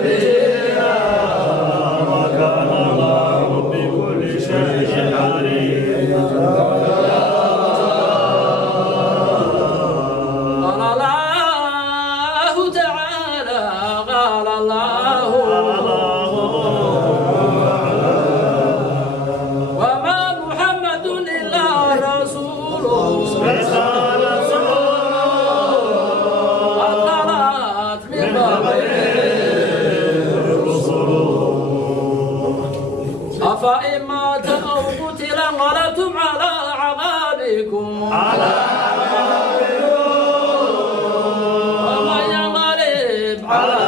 قديرا وكان الله بكل شيء عليما. قال الله تعالى قال الله وما محمد إلا رسول قد خلت من قبله الرسل أفإن مات أو قتل انقلبتم على أعقابكم ومن ينقلب على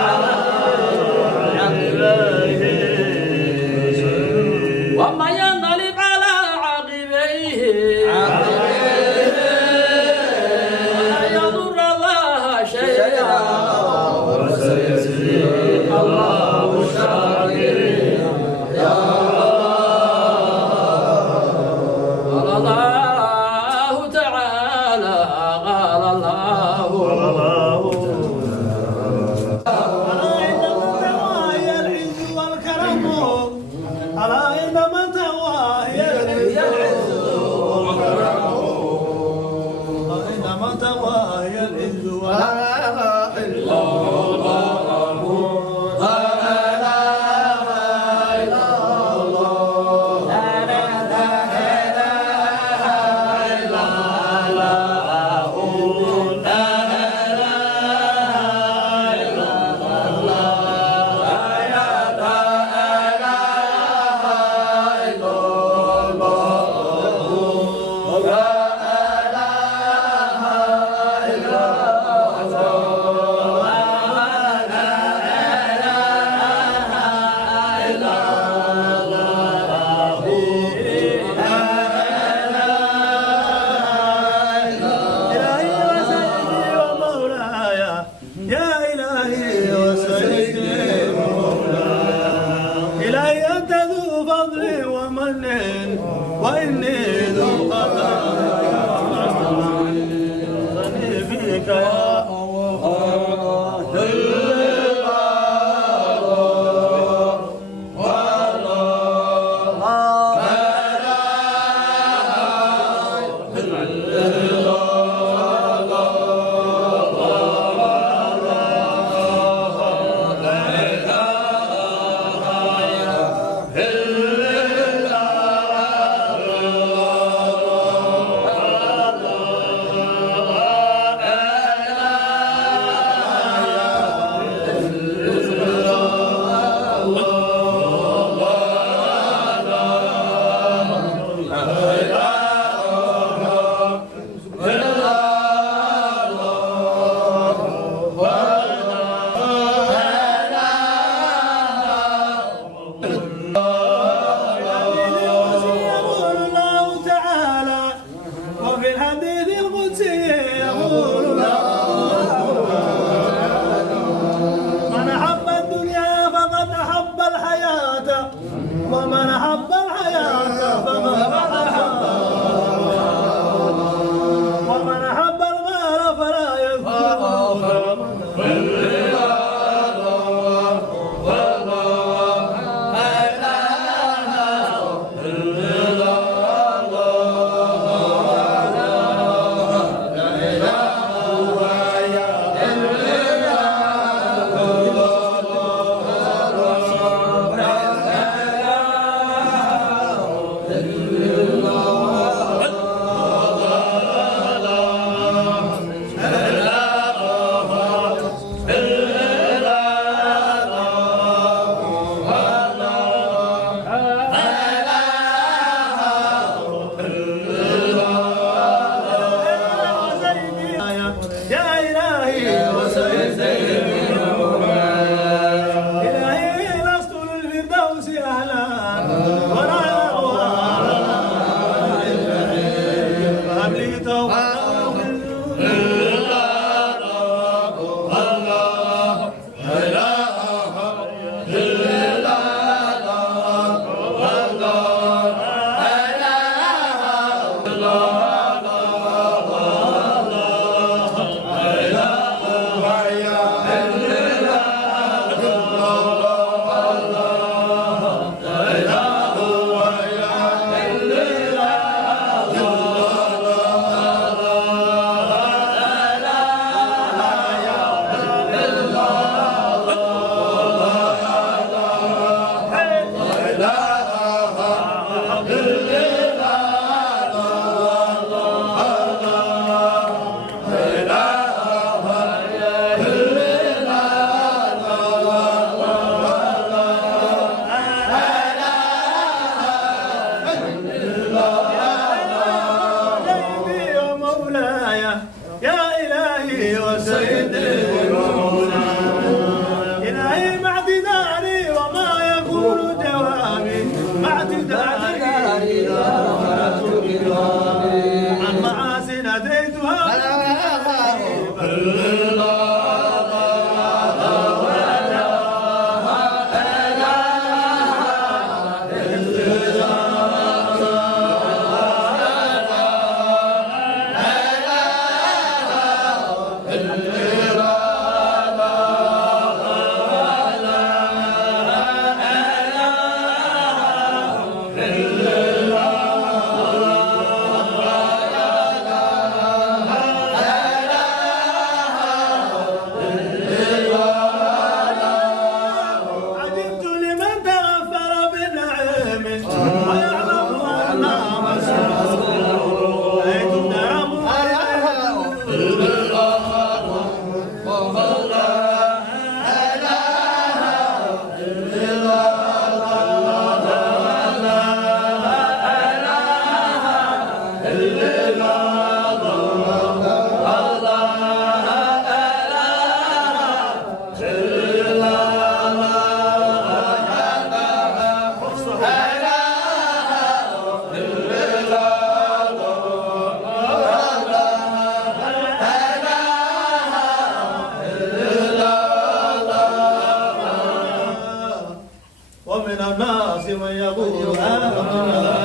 ومن الناس من يقول آمنا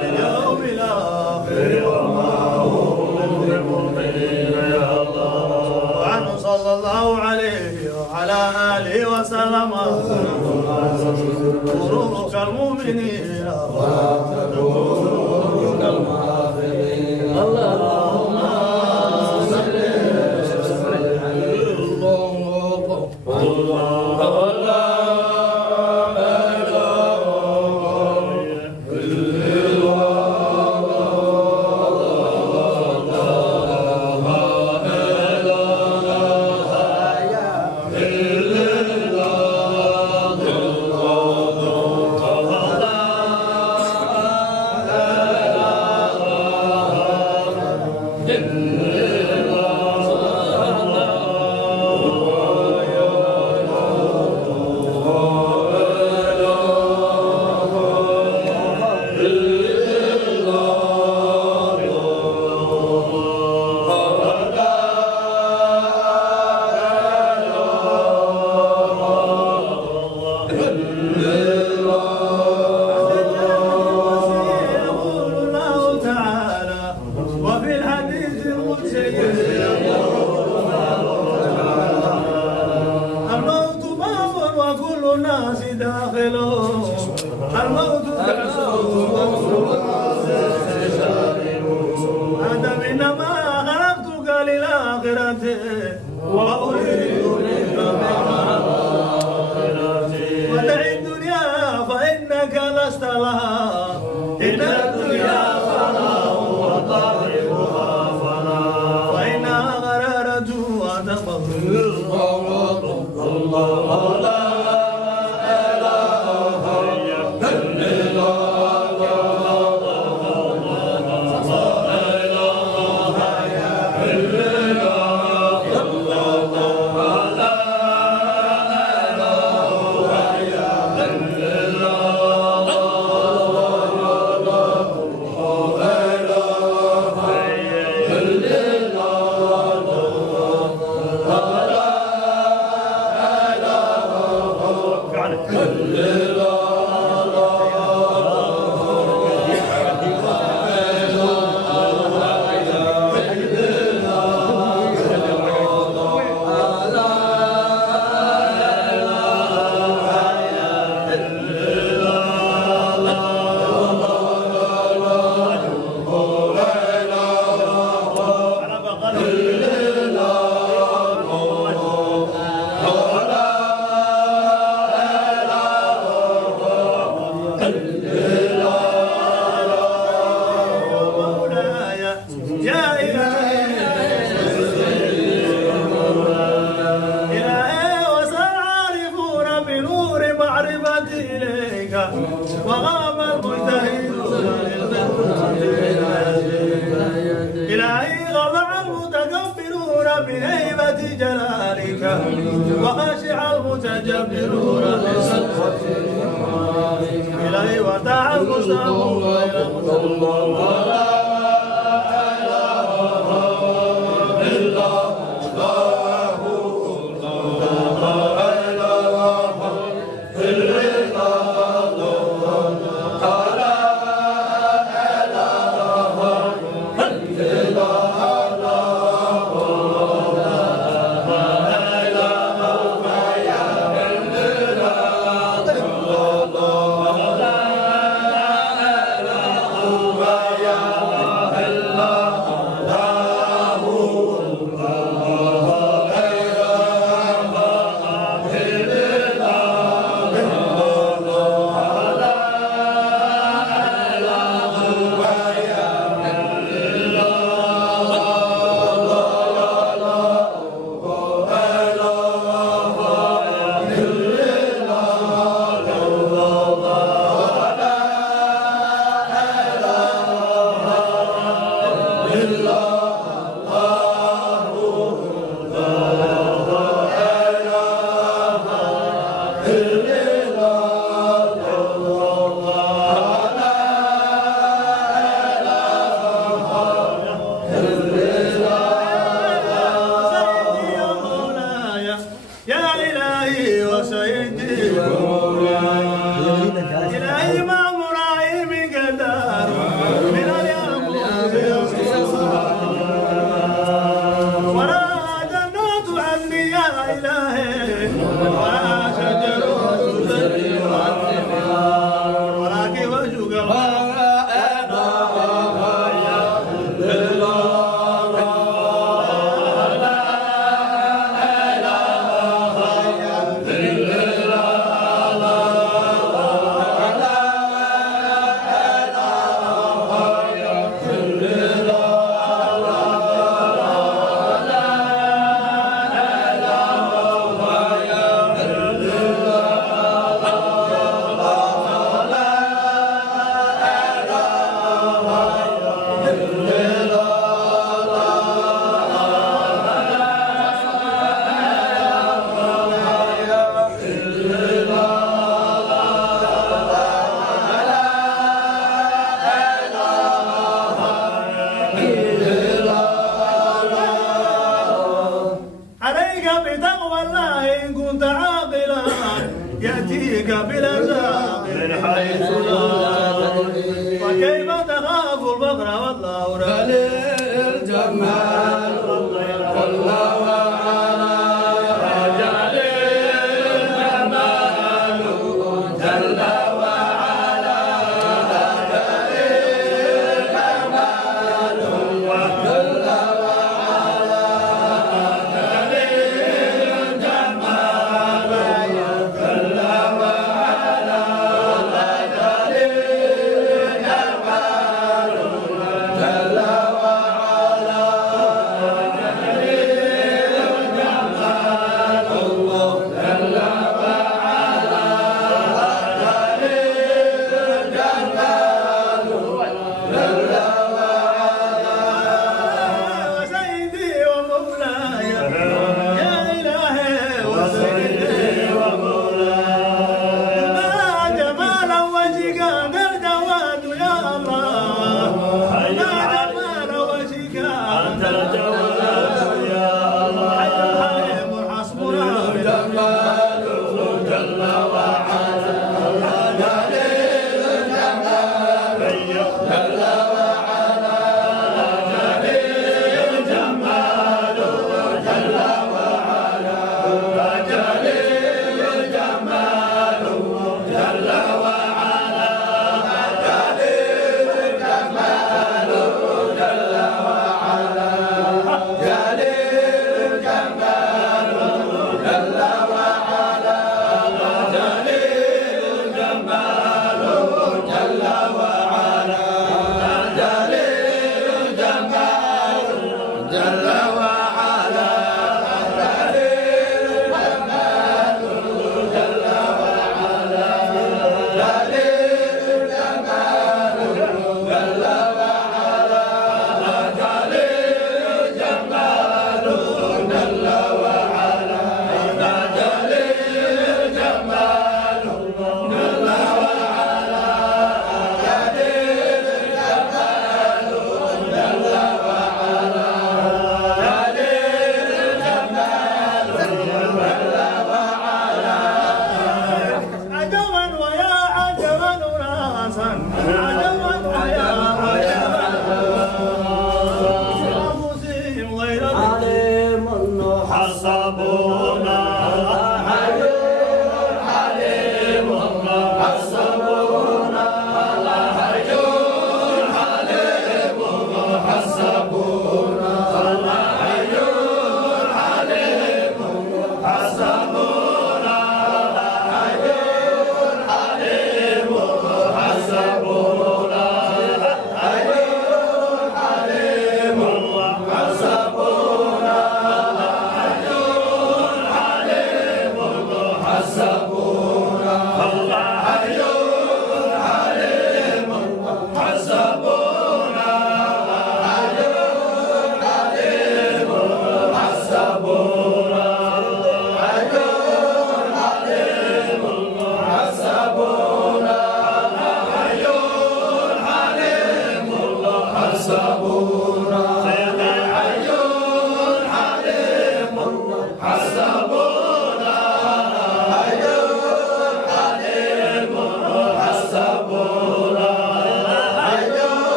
باليوم الآخر وما هم بمؤمنين يا الله. وعنه صلى الله عليه وعلى آله وسلم كونوا كالمؤمنين ولا تكونوا كالكافرين. اللهم صل وخاشع المتجبرون إليه وداع المسلمون يا إله إلهي وسيدي إلهي ما مرائي من قدر من الياقوت ولا جنات عني يا إلهي ولا شجر تزري ولكن وجهك عليك بتقوى الله إن كنت عاقلا يأتيك بالأرزاق من حيث لا وكيف تخاف البقر والله رب الجمال والله على رجال الجمال جل وعلا رجال الجمال وجل وعلا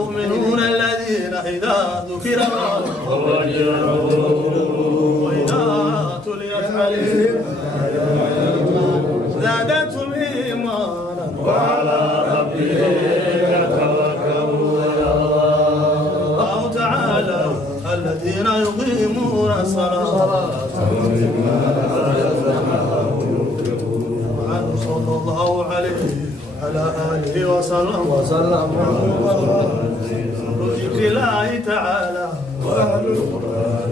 المؤمنون الذين إذا ذكر الله وإذا تليت عليهم زادتهم إيمانا وعلى ربهم يتوكلون. الله تعالى الذين يقيمون الصلاة عنه صلى الله عليه وعلى آله وسلم ذكر الله تعالى وأهل القرآن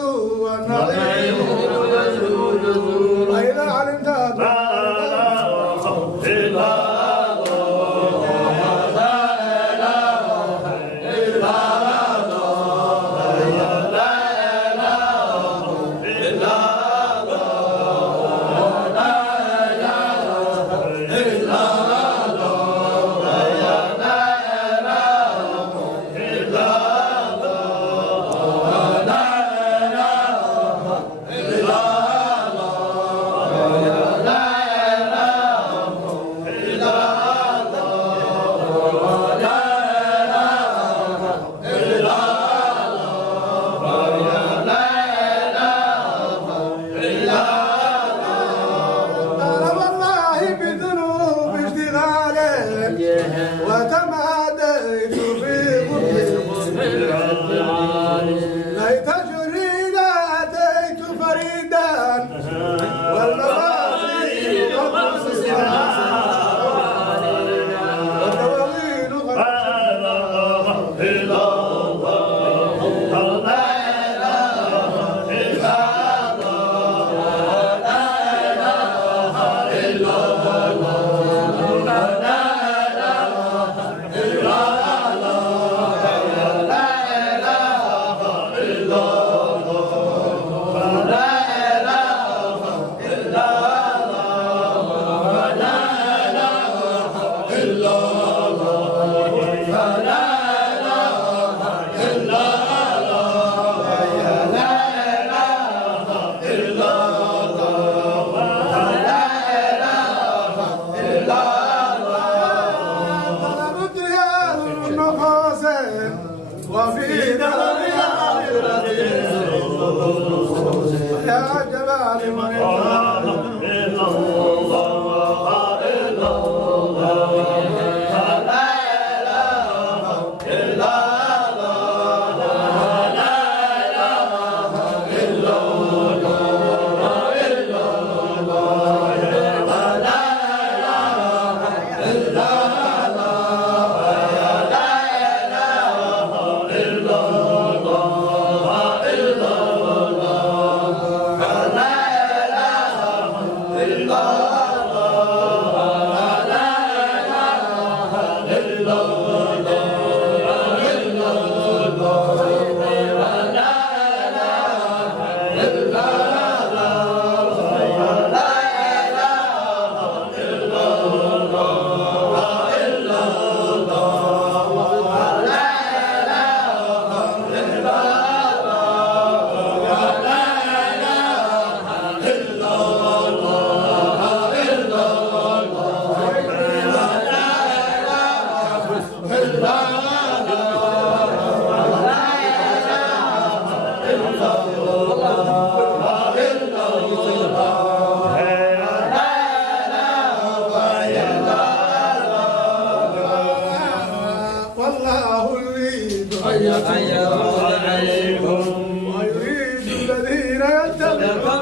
الأسد والنظير وإذا علمت وتماديت في ليت شريدا أتيت فريدا والمواطين والدواوين وفي درب يا جمال من والله يريد أن يتوب عليكم ويريد الذين يتبعون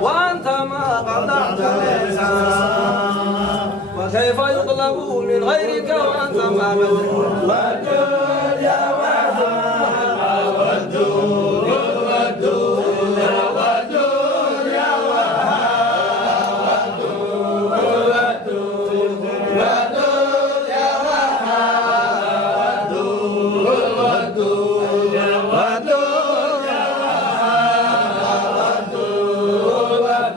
وأنت ما قطعت الإحسان وكيف يطلب من غيرك وأنت ما بدأت ودود يا وهاب ودود ودود يا ودود يا وهاب ودود ودود ودود يا وهاب ودود ودود يا ودود يا وهاب ودود ودود يا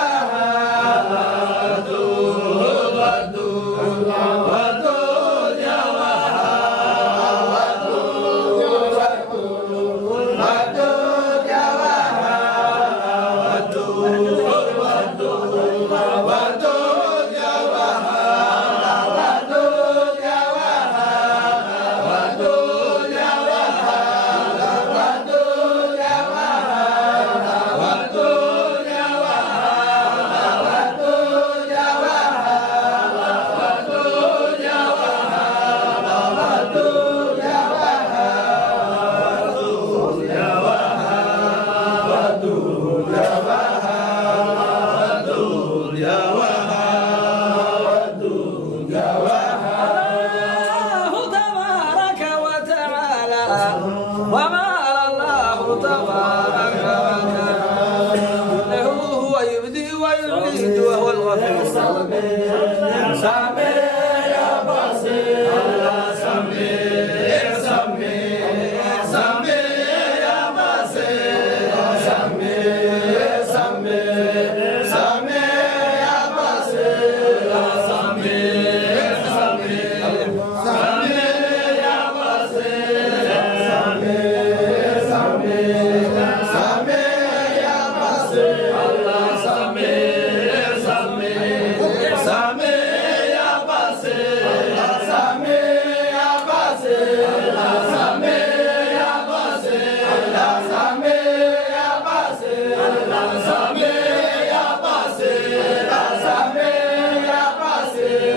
وهاب ودود ودود يا وهاب ودود ودود يا وهاب ودود ودود يا وهاب ودود يا وهاب ودود يا وهاب ودود يا وهاب ودود يا وهاب ودود يا وهاب ودود يا وهاب ودود يا وهاب ودود يا وهاب ودود يا وهاب ودود يا وهاب الله تبارك وتعالى وما الله تبارك وتعالى له هو يبدي ويعيد وهو الغفور سميع يا بصير سميع سميع سميع يا بصير سميع سميع سميع يا بصير سميع سميع سميع يا بصير سميع سميع سميع يا بصير الله سميع سميع سميع يا بصير سميع يا بصير سميع يا بصير سميع يا بصير سميع يا بصير سميع يا بصير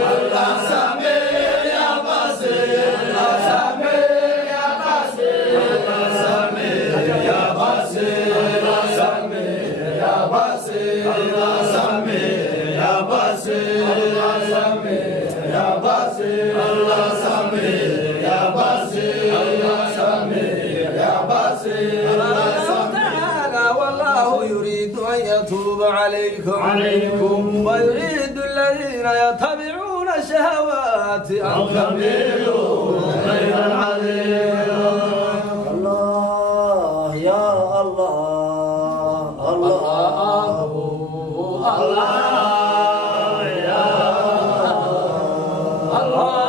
سميع يا بصير سميع يا بصير سميع يا بصير سميع يا بصير سميع يا بصير سميع يا بصير الله سميع يا بصير الله سميع يا بصير الله تعالى والله أن يتوب عليكم ويريد الذين يتبعون الشهوات أن تميلوا ميلا عظيما. الله يا الله الله الله يا الله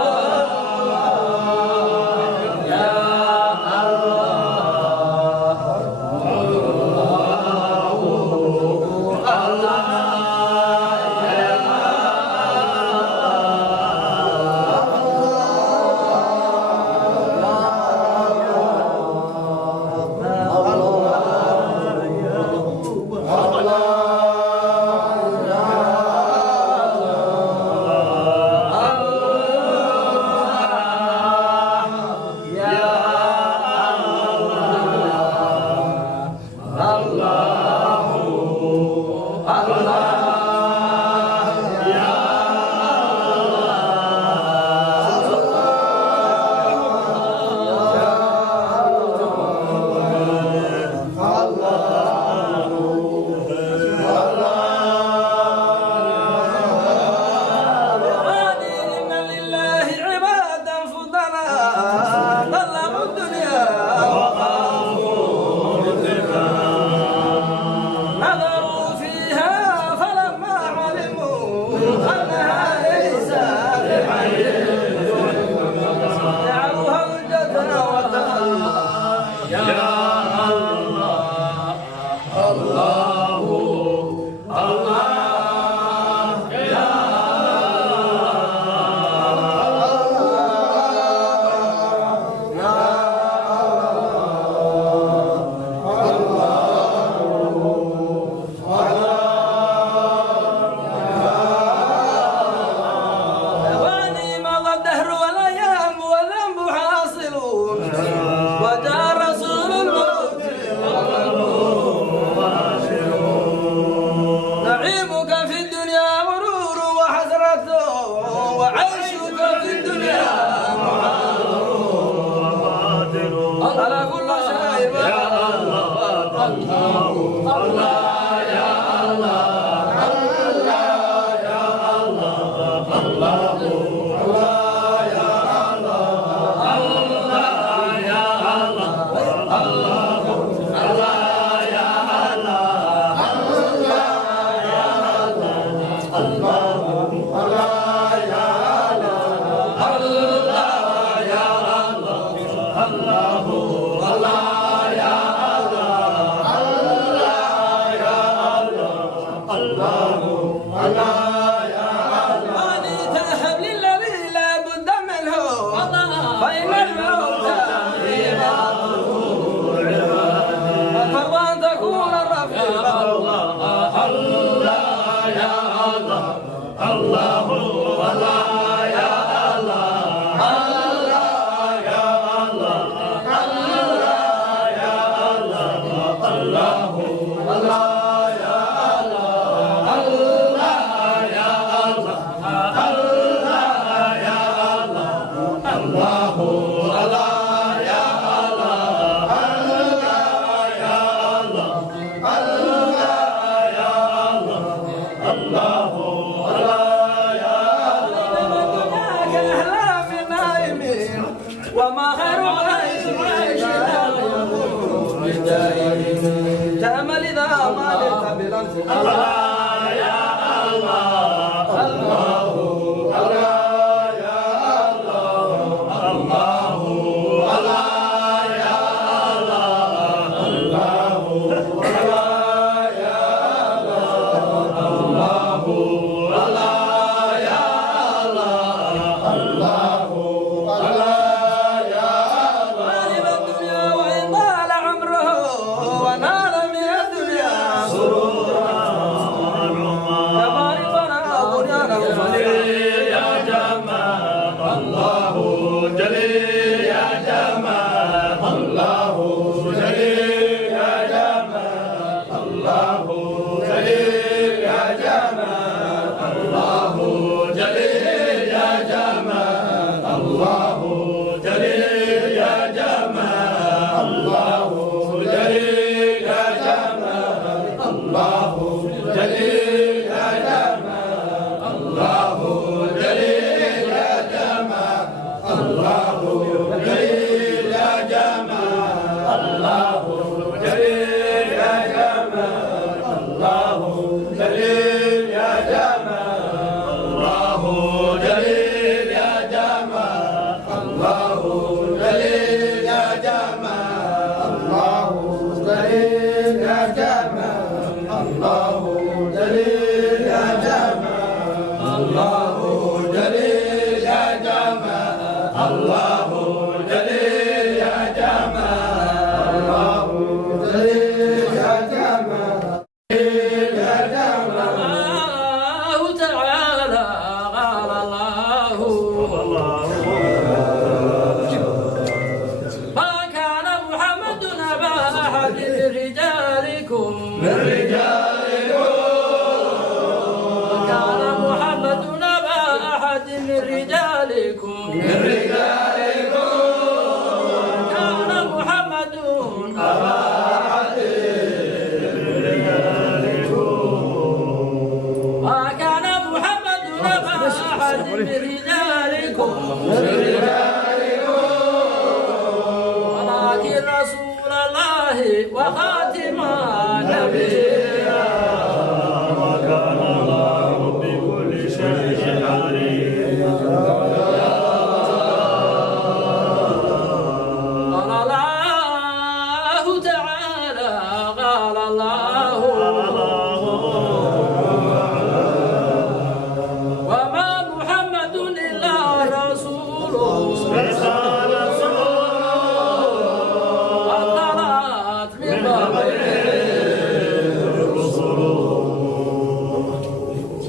وما خير عيش تأمل إذا ما لك بلمس الله يا الله الله الله يا الله الله الله يا الله الله الله يا الله الله الله يا الله الله أحد من رجالكم كان محمد أبا أحد من رجالكم كان محمد أبا أحد ما كان محمد أبا أحد من رجالكم ولكن رسول الله وخاتم النبيين وكان الله بكل شيء عليم. قال الله تعالى قال الله وما محمد إلا رسول قد خلت من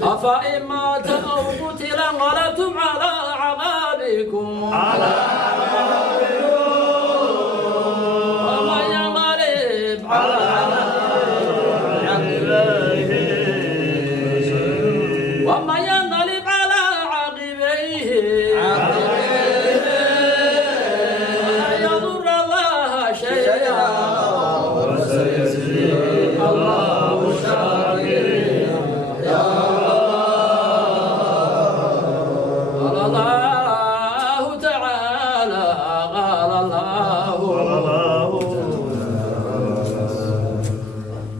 أفإن مات أو قتل انقلبتم على أعقابكم ومن ينقلب على ومن ينقلب على عقبيه لا يضر الله شيئا وسيجزي الله الشاكرين. قال الله تعالى قال الله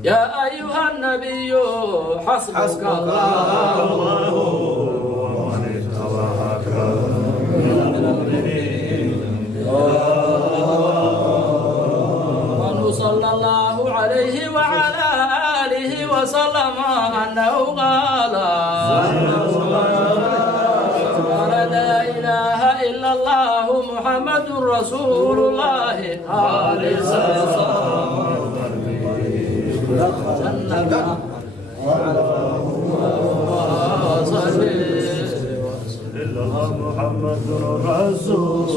يا أيها النبي حسبك الله صلى الله عليه وعلى آله وسلم أنه قال لا إله إلا الله محمد رسول الله عليه الصلاة والسلام. محمد رسول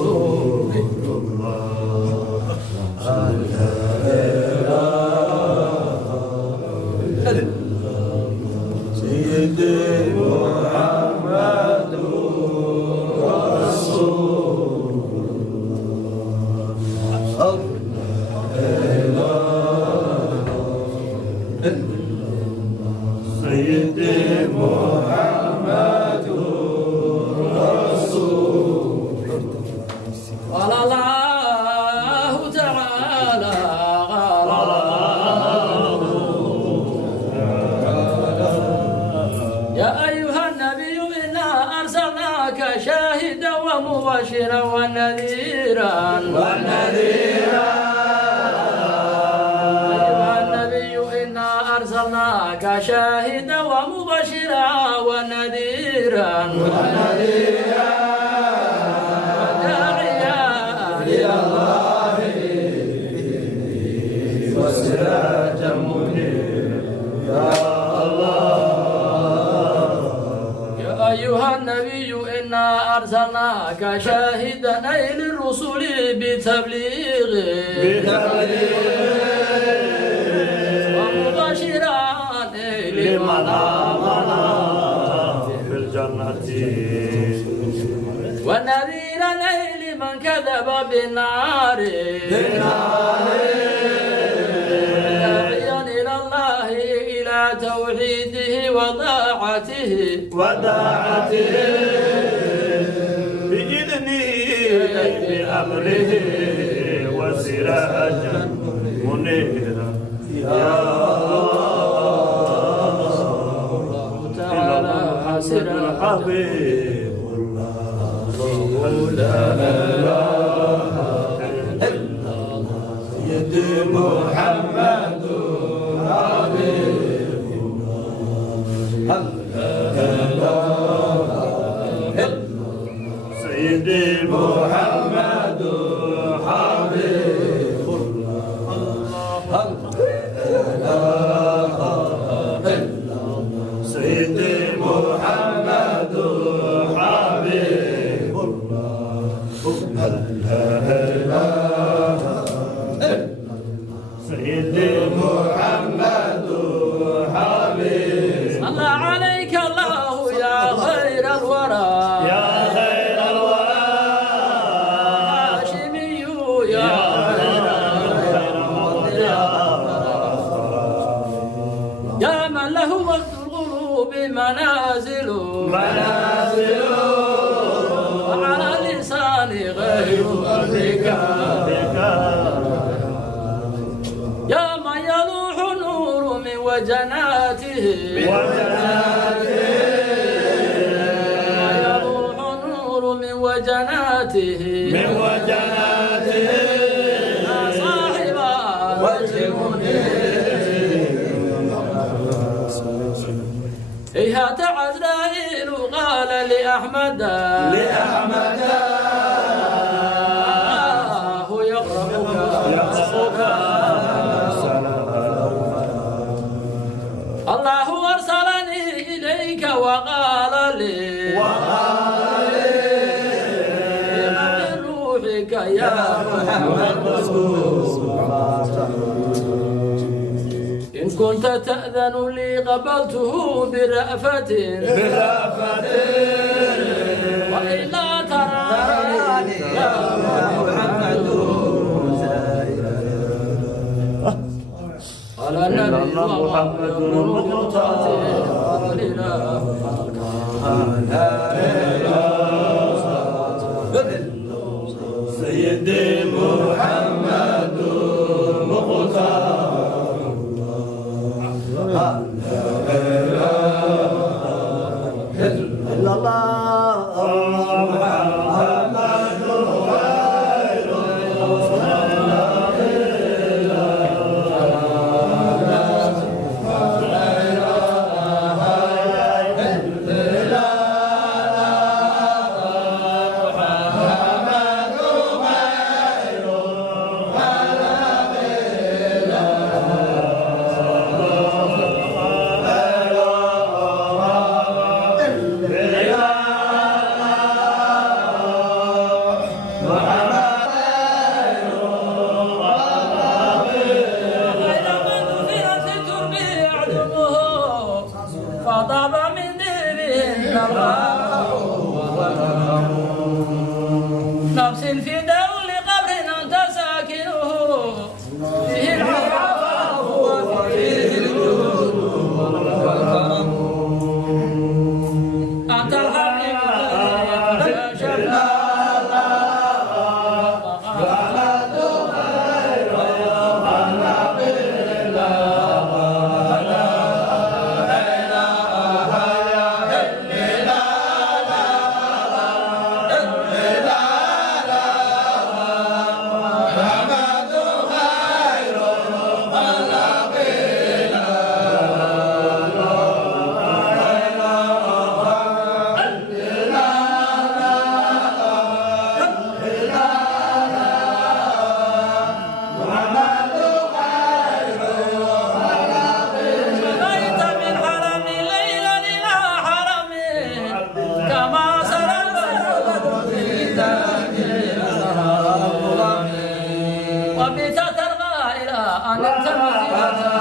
سيدي محمد رسول سيدي محمد رسول. قال الله تعالى قال يا أيها النبي إنا أرسلناك شاهدا ومبشرا ونذيرا أيها النبي إنا أرسلناك شاهدا ومبشرا ونذيرا وداعيا إلى الله وسراجا منيرا. يا أيها النبي إنا أرسلناك شاهدا أي للرسل بتبليغ ومبشرا لمن آمن بالجنة ونذيرا لمن كذب بالنار داعيا إلى الله إلى توحيده وطاعته بإذنه بأمره وسراجا منيرا. يا الله تعالى سرا حبيب سيدي محمد حبيب سيدي محمد حبيب سيدي محمد حبيب سيدي محمد حبيب صلى عليك الله يا خير الورى يا خير الورى هاشمي يا خير يا من له وقت القلوب منازل وعلى لسان غير ذلك يا من يلوح النور من وجناته يلوح النور من وجناته يا صاحب وجه منير هيهات عزرائيل قال لأحمد الله يقربك الله أرسلني إليك وقال لي من روحك يا محمد إن كنت تأذن لي قبلته برأفة وإلا تراني يا محمد على النبي محمد سيدي محمد مختار إلا الله محمد خير فطاب من ديره نفس في دول قبر أنت ساكنه فيه العفاف وفيه الجود والكرم أنت الحبيب الذي شفنا وبت ترغى إلى أن لا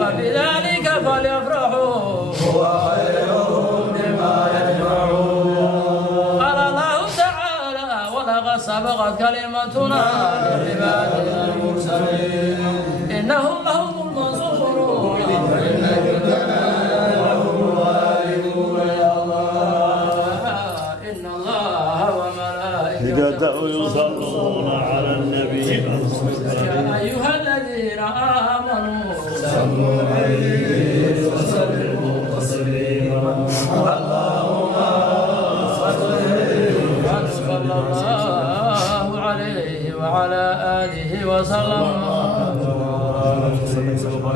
وبذلك فليفرحوا هو خير مما يجمعون. قال الله تعالى ولقد سبقت كلمتنا لعبادنا المرسلين إنهم لهم المنصورون وإن جندنا لهم الغالبون. يا الله إن الله وملائكته يصلون على النبي يا أيها الذين آمنوا صلوا عليه وسلموا تسليما. اللهم صل صلى الله عليه وعلى آله وسلم.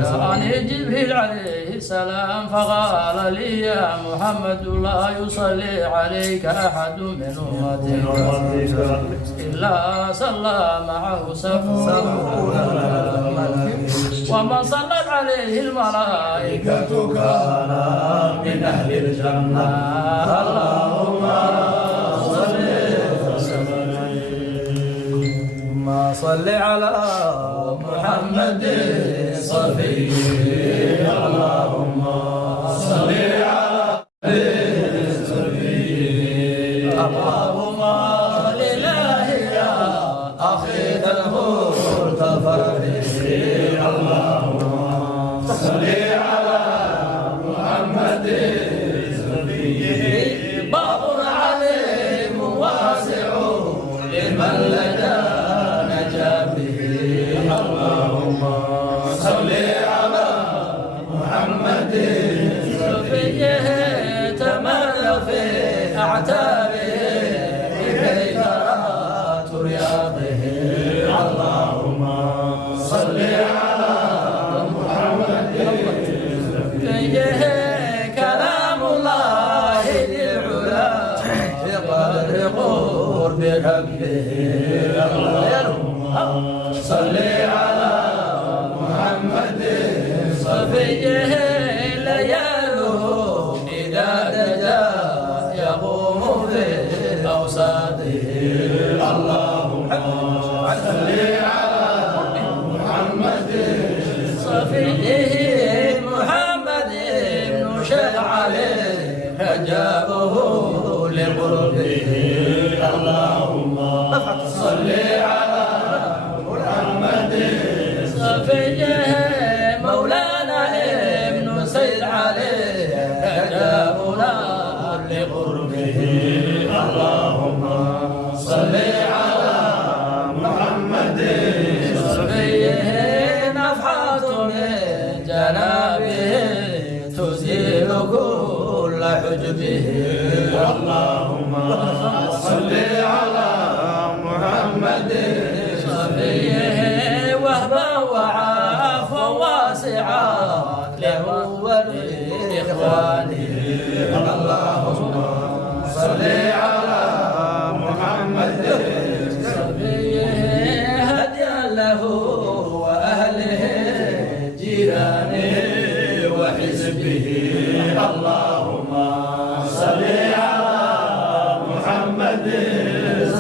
جاءني جبريل عليه السلام فقال لي يا محمد لا يصلي عليك أحد من أمتك إلا صلى معه 70 ومن صلت عليه الملائكة كان من أهل الجنة. اللهم صل صل على محمد صفي. اللهم صل على صفي. اللهم لله يا أخي المرتفع. اللهم صل على محمد صفي. باب عليم واسع لمن لدى نجا به. اللهم صل على محمد صفيه تمر في أعتابه لكي ترى رياضه. اللهم صل على محمد صفيه كلام الله للعلا في قدر قرب ربه. صل على محمد صفيه لياله إذا دجا يقوم في أوساطه. اللهم صل على محمد صفيه محمد بن شيخ عليه حجابه لقربه. اللهم صل على محمد صفيه مولانا ابن سيد عليه حجابنا لقربه. اللهم صل على محمد صفيه نفحة من جنابه تزيل كل حجبه. اللهم صل على محمد صفيه وهبا وعافا واسعا له ولإخوانه. اللهم صل على محمد صفيه هديا له وأهله جيرانه وحزبه اللهم صل على محمد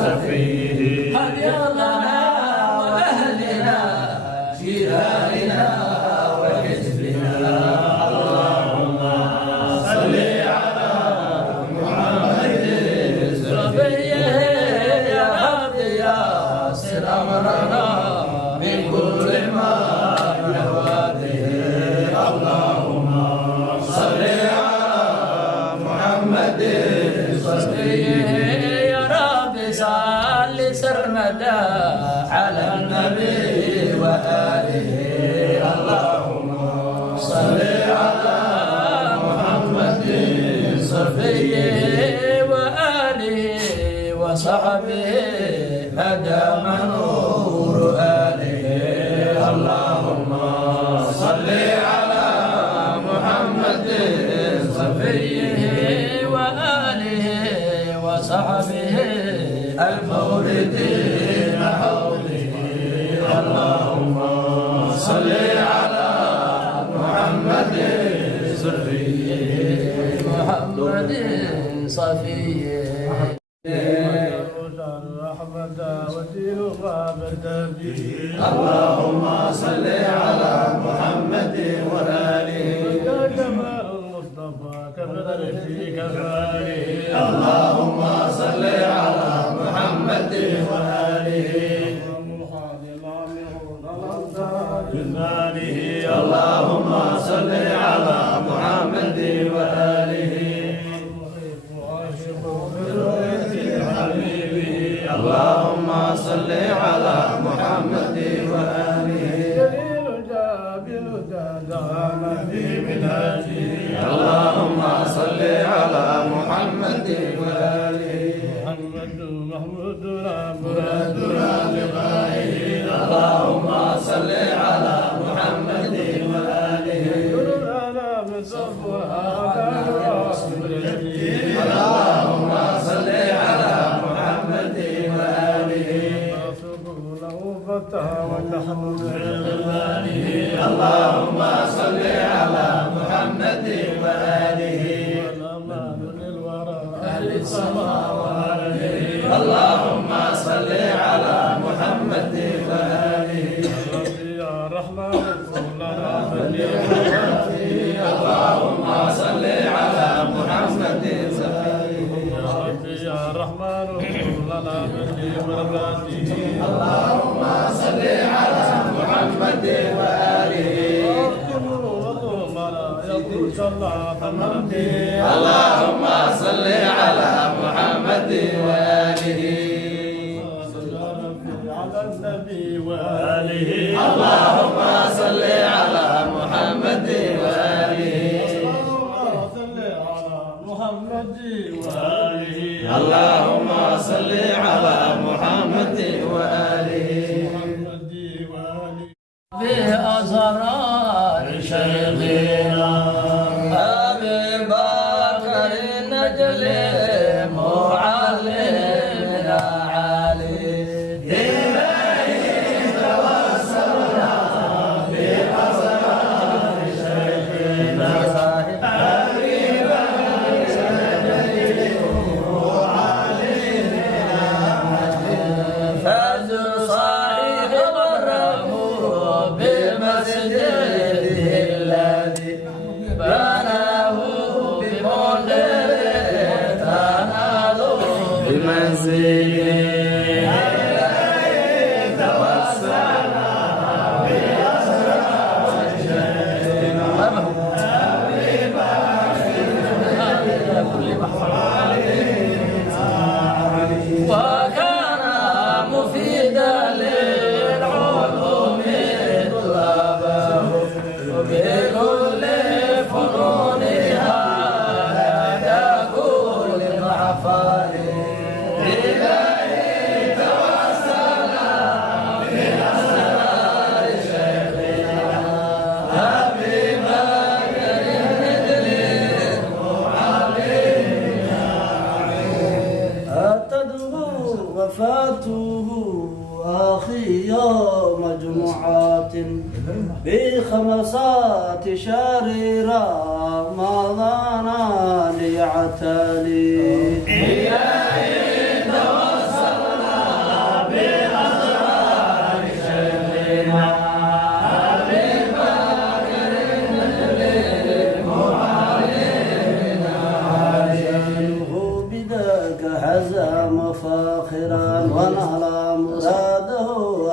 صفيه هديا لنا وأهلنا جيراننا وحزبنا اللهم صل على محمد صفيه يا رب ياسر أمرنا من كل ما نواده اللهم صل على محمد صفيه يا رب صل سرمدا على النبي وآله اللهم صل على محمد صفيه وآله وصحبه أدام نور آله اللهم صل على محمد صفيه وآله وصحبه الموردين حوله اللهم صل على محمد صفيه محمد صفيه أحمد ودين ما بدا به اللهم صل على محمد وآله يا جمال المصطفى كبدر في كفاله اللهم صل على محمد وآله اللهم صل على محمد وآله اللهم صل على محمد وآله جليل جابل دعانا في منهاجه اللهم صل على محمد وآله محمد محمودنا مرادنا لغائه اللهم صل على محمد وآله كلنا بصفها اللهم صل على محمد وآله ونحن بعلمانه اللهم صل على محمد وآله والأمان للورى أهل السماوات اللهم صل على محمد وآله يا رحمن اللهم صل على محمد يا رحمن لنا من مرضاته اللهم صل على محمد وآله اللهم صل على محمد وآله على النبي وآله اللهم صل على محمد وآله محمد وآله اللهم صل على محمد وآله بأسرار شيخنا أبي بكر النجل معلمنا علي إليه توسلنا بأسرار شيخنا أبي بكر النجل معلمنا فاز صاحب الرب بمسجده الذي بناه بمنذر تنالوا بمنزله وكان مفيدا للعلوم طلابه في خمسات شهر رمضان ليعتلي إلهي توصلنا بأسرار شيخنا أبي بكر للمعلمنا عجله بذاك حزام فاخرا ونال مراده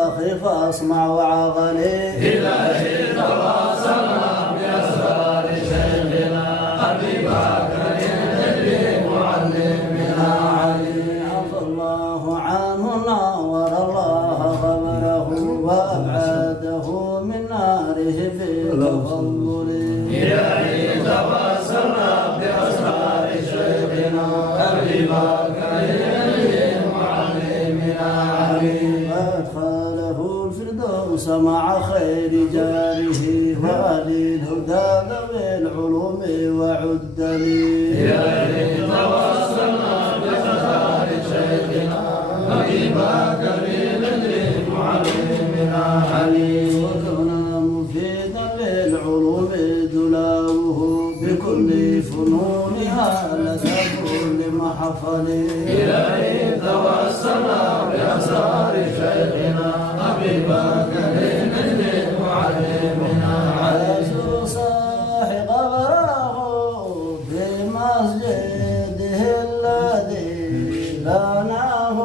أخي فاسمع وعقلي إلهي توصلنا بأسرار شيخنا أبي بكر للمعلمنا علي عفى الله عنه نور الله قبره وأبعاده من ناره في تفضل إلهي توصلنا بأسرار شيخنا أبي بكر للمعلمنا وأدخله الفردوس مع خير جاره وأهل الهدى ذوي العلوم وعدلي إلهي توصلنا بأسرار شيخنا أبي بكر للمعلمنا علي وكنا مفيدا للعلوم دلاوه بكل فنونها لدى كل محفل إلهي توصلنا بأسرار شيخنا أبي بكر للمعلمنا عاشر صاح قبره في مسجده الذي بناه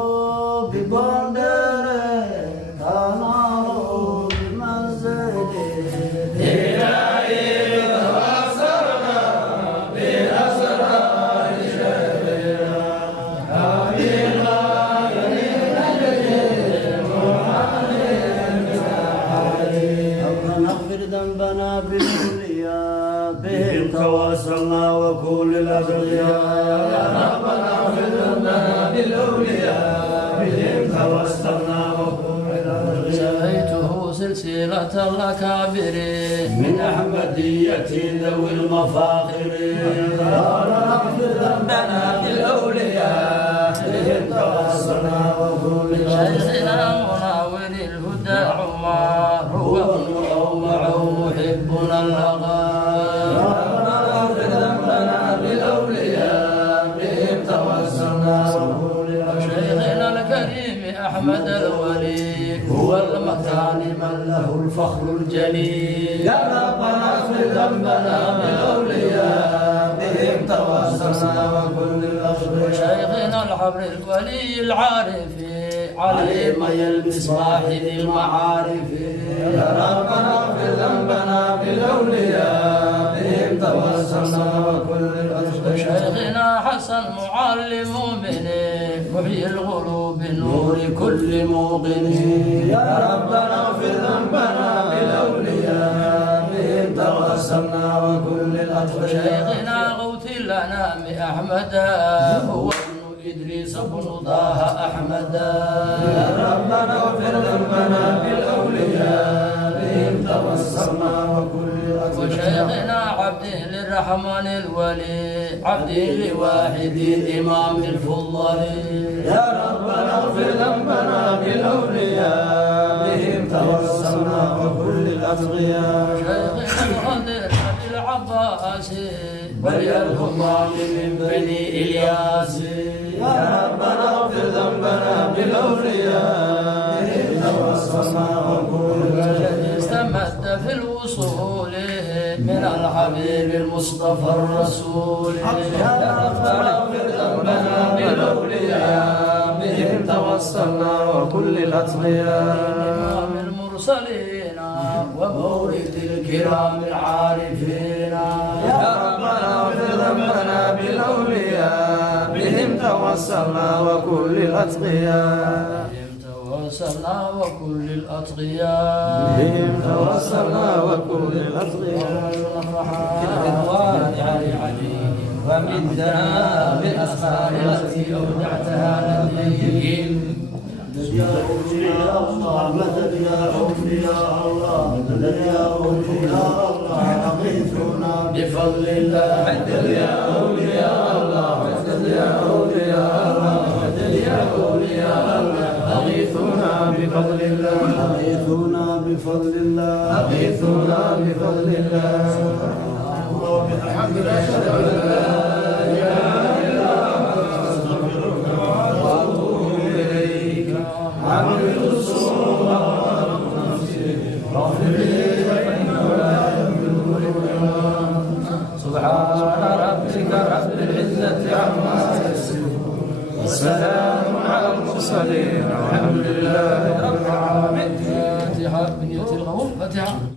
ببندره كانوا بمنزله إلهي توصلنا بأسرار شيخنا أبي بكر ربنا اغفر ذنبنا بالكليات بهم توسلنا وكل الأغيار ربنا اغفر لنا بالأولياء بهم توسلنا وكل الأغيار سميته سلسلة الأكابر من أحمدية ذوي المفاخر ربنا اغفر ذنبنا بالأولياء بهم توسلنا وكل الأغيار شيخنا مناور الهدى عمر هو ومعه محبنا الأغار ربنا اغفر ذنبنا بالأولياء بهم توسلنا وكل الأغيار شيخنا الكريم أحمد الولي هو المكان من له الفخر الجليل يا ربنا اغفر ذنبنا بالأولياء بهم توسلنا وكل الأغيار شيخنا الحبر الولي العارف عليم يلبس واحد المعارف يا ربنا اغفر ذنبنا بالأولياء بهم توسلنا وكل الأشقياء شيخنا حسن معلم مؤمنه محيي القلوب نور كل موقن يا ربنا اغفر ذنبنا بالأولياء بهم توسلنا وكل الأشقياء شيخنا غوث الأنام أحمد هو ابن إدريس بن ضاه أحمد يا ربنا اغفر ذنبنا بالأولياء بهم توسلنا وكل الأشقياء وشيخنا عبد للرحمن الولي عبد لواحد إمام الفضل يا ربنا اغفر ذنبنا بالأولياء بهم توسلنا وكل الأتقياء شيخنا الخضر أبي العباس ولي الهمام من بني إلياس يا ربنا اغفر ذنبنا بالأولياء بهم توسلنا وكل الأتقياء استمد في الوصول من الحبيب المصطفى الرسول يا ربنا اغفر ذنبنا بالأولياء بهم توسلنا وكل الأتقياء إمام المرسلين ومورد الكرام العارفين يا ربنا اغفر ذنبنا بالأولياء بهم توسلنا وكل الأتقياء توسلنا وكل الأتقياء بهم توسلنا وكل الأتقياء الرضوان علي ومدنا بالأسفار التي أودعتها للنبيين يا الله مدد يا أولياء الله مدد يا أولياء الله أغيثنا بفضل الله مدد يا أولياء الله مدد يا أولياء الله مدد يا أولياء الله أغيثنا بفضل الله أغيثنا بفضل الله أغيثنا بفضل الله. الحمد لله أشهد أن لا إله إلا أنت أستغفرك وأتوب إليك. عبد الصور نفسي اغفر لي فإنه لا يغفر سبحان ربك رب العزة عما يصفون والسلام على المرسلين والحمد لله رب العالمين. فاتحة بنية القبول. فاتحة.